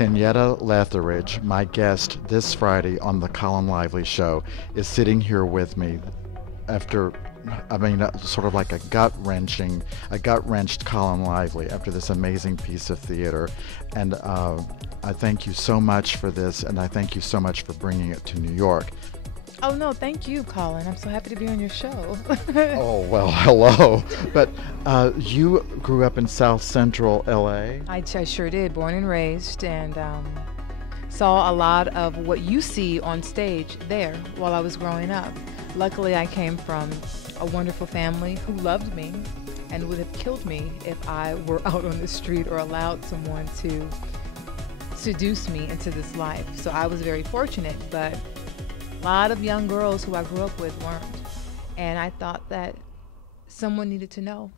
Kenyatta Letheridge, my guest this Friday on the Colin Lively Show, is sitting here with me after, sort of like a gut-wrenched Colin Lively after this amazing piece of theater. And I thank you so much for this, and I thank you so much for bringing it to New York. Oh, no, thank you, Colin. I'm so happy to be on your show. Oh, well, hello. But you grew up in South Central LA? I sure did, born and raised, and saw a lot of what you see on stage there while I was growing up. Luckily, I came from a wonderful family who loved me and would have killed me if I were out on the street or allowed someone to seduce me into this life. So I was very fortunate, but a lot of young girls who I grew up with weren't. And I thought that someone needed to know.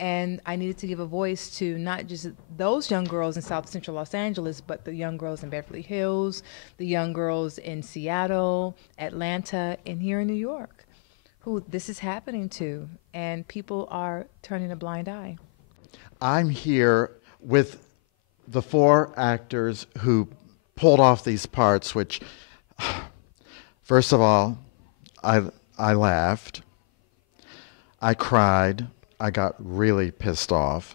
And I needed to give a voice to not just those young girls in South Central Los Angeles, but the young girls in Beverly Hills, the young girls in Seattle, Atlanta, and here in New York, who this is happening to. And people are turning a blind eye. I'm here with the 4 actors who pulled off these parts, which... First of all, I laughed, I cried, I got really pissed off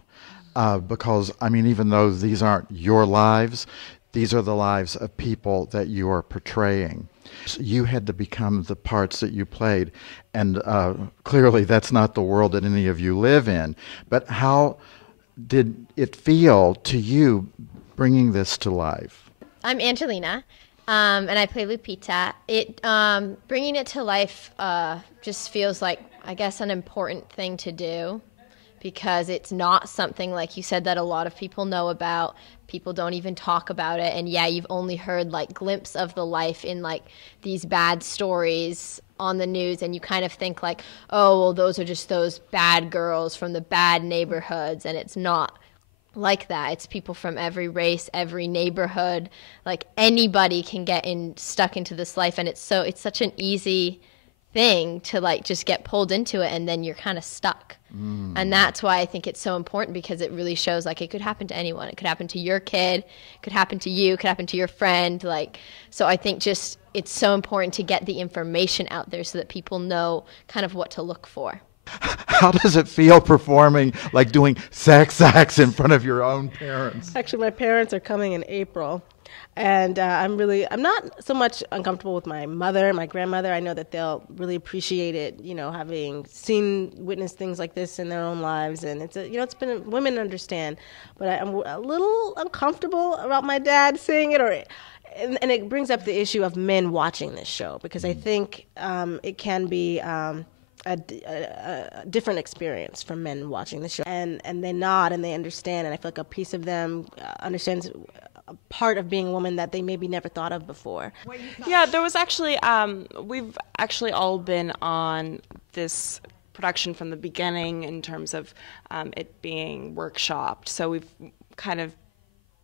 because, even though these aren't your lives, these are the lives of people that you are portraying. You had to become the parts that you played, and clearly that's not the world that any of you live in. But how did it feel to you bringing this to life? I'm Angelina. And I play Lupita. Bringing it to life just feels like, I guess, an important thing to do, because it's not something, like you said, that a lot of people know about. People don't even talk about it. And yeah, you've only heard like glimpse of the life in like these bad stories on the news, and you kind of think like, oh, well, those are just those bad girls from the bad neighborhoods, and it's not like that. It's people from every race, every neighborhood. Like anybody can get stuck into this life, and it's such an easy thing to like just get pulled into it, and then you're kind of stuck. And that's why I think it's so important, because it really shows like it could happen to anyone. It could happen to your kid, it could happen to you, it could happen to your friend. Like, so I think just it's so important to get the information out there so that people know kind of what to look for. How does it feel performing, like doing sex acts in front of your own parents? Actually, my parents are coming in April, and I'm not so much uncomfortable with my mother and my grandmother. I know that they'll really appreciate it, having witnessed things like this in their own lives, and it's been, women understand, but I'm a little uncomfortable about my dad saying it, and it brings up the issue of men watching this show, because I think it can be a different experience for men watching the show, and they nod and they understand, and I feel like a piece of them understands a part of being a woman that they maybe never thought of before. Yeah, there was actually we've actually all been on this production from the beginning in terms of it being workshopped, so we've kind of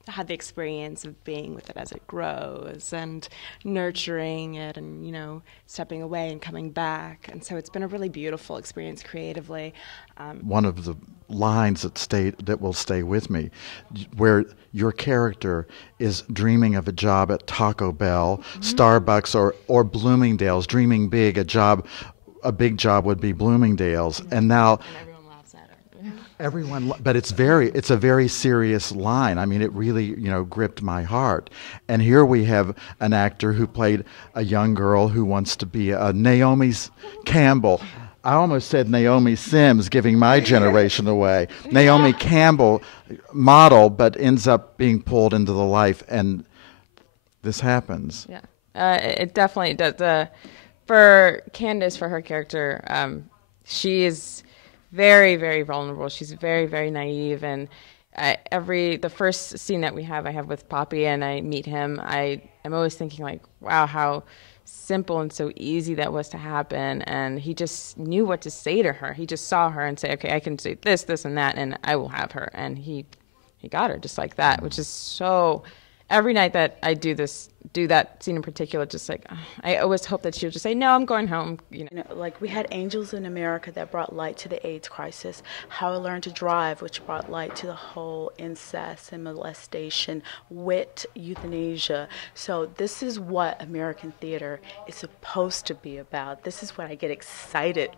had the experience of being with it as it grows and nurturing it, and stepping away and coming back, and so it's been a really beautiful experience creatively. One of the lines that will stay with me, where your character is dreaming of a job at Taco Bell, Starbucks, or Bloomingdale's, dreaming big. A big job would be Bloomingdale's, and now. But it's a very serious line. It really, gripped my heart. And here we have an actor who played a young girl who wants to be a Naomi Campbell. I almost said Naomi Sims, giving my generation away. Naomi Campbell, model, but ends up being pulled into the life, and this happens. Yeah, it definitely does. For Candace, for her character, she is very, very vulnerable. She's very, very naive, and the first scene that I have with Poppy, and I meet him, I'm always thinking like, wow, how simple and so easy that was to happen, and he just knew what to say to her. He just saw her and say, okay, I can say this, this, and that, and I will have her, and he got her just like that, which is so every night that I do that scene in particular, just like, I always hope that she'll just say, no, I'm going home. You know, like we had Angels in America that brought light to the AIDS crisis. How I Learned to Drive, which brought light to the whole incest and molestation, wit, euthanasia. So this is what American theater is supposed to be about. This is what I get excited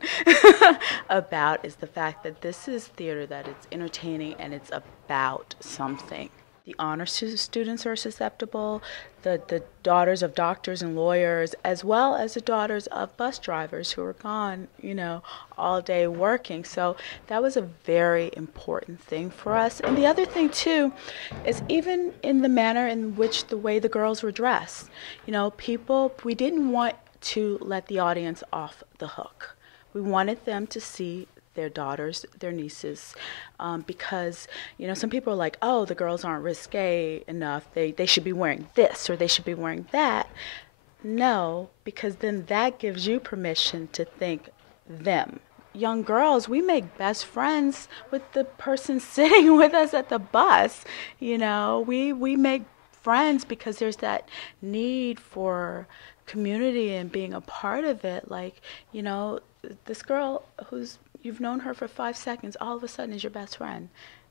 about, is the fact that this is theater that is entertaining and it's about something. The honor students are susceptible, the daughters of doctors and lawyers, as well as the daughters of bus drivers who are gone, you know, all day working. So that was a very important thing for us. And the other thing, too, is even in the manner in which the way the girls were dressed. You know, we didn't want to let the audience off the hook. We wanted them to see their daughters, their nieces, because, you know, some people are like, oh, the girls aren't risque enough. They should be wearing this or they should be wearing that. No, because then that gives you permission to think them. Young girls, we make best friends with the person sitting with us at the bus. You know, we make friends because there's that need for community and being a part of it. Like, you know, this girl you've known her for 5 seconds, all of a sudden is your best friend,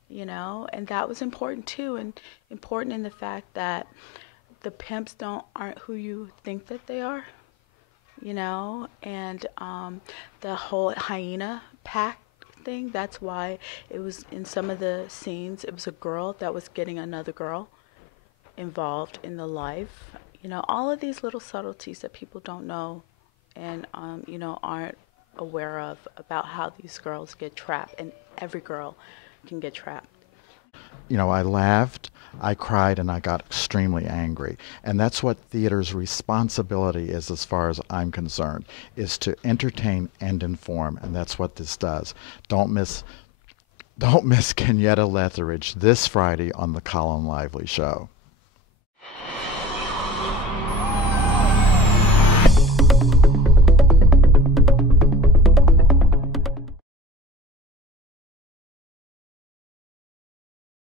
you know? And that was important too, and important in the fact that the pimps aren't who you think that they are, you know? And the whole hyena pack thing, that's why it was in some of the scenes, it was a girl that was getting another girl involved in the life. You know, all of these little subtleties that people don't know and, you know, aren't aware of about how these girls get trapped, and every girl can get trapped. You know, I laughed, I cried, and I got extremely angry. And that's what theater's responsibility is, as far as I'm concerned, is to entertain and inform, and that's what this does. Don't miss Kenyatta Lethbridge this Friday on the Colin Lively Show.